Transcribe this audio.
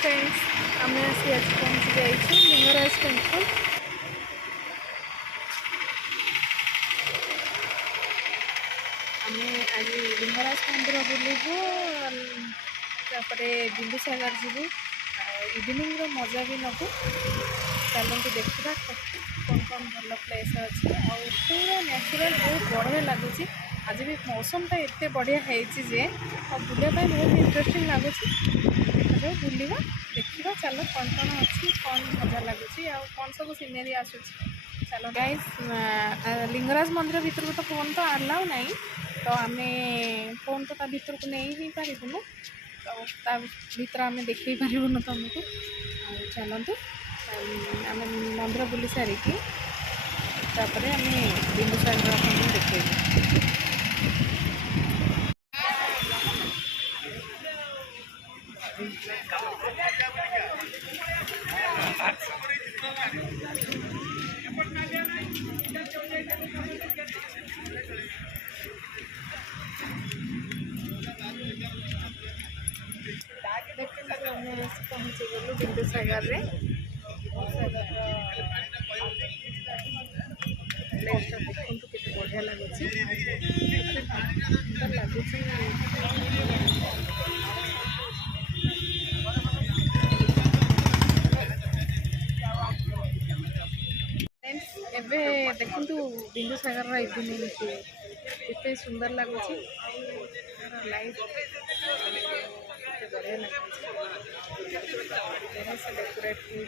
Friends आम आसी आज पहुँची जाइए लिंगराज टेम्पल। आम आज लिंगराज मंदिर बुलू तापर बिंदुसागर जीवु इवनिंग मजा भी नबू। चलते देखा कौन कौन भल प्लेस अच्छे आ पूरा नेचुरल बहुत बढ़िया लगुच। आज भी मौसमटा एत बढ़िया है बुलापाई बहुत इंटरेस्टिंग लगुच। देखा बुलवा देखा चलो कौन कौन अच्छी कौन मजा लगुच कौन सब सीनेरी आसूँ। चलो गाइस लिंगराज मंदिर भीतर तो फोन तो अलाउ ना तो आम फोन तो भीतर को नहीं ही पारूँ तो भीतर आम देखे पारूँ तुमको। चलतु आम मंदिर बुली सारिकी तापर आम बिंदुसागर आपको देखेबू। पहुँची गलु बिंदुसागर देखते के बढ़िया लगुच एबे देखु बिंदुसागर इवनिंग एत सुंदर लगुच लाइट बढ़िया लगुच डेकोरेट हो।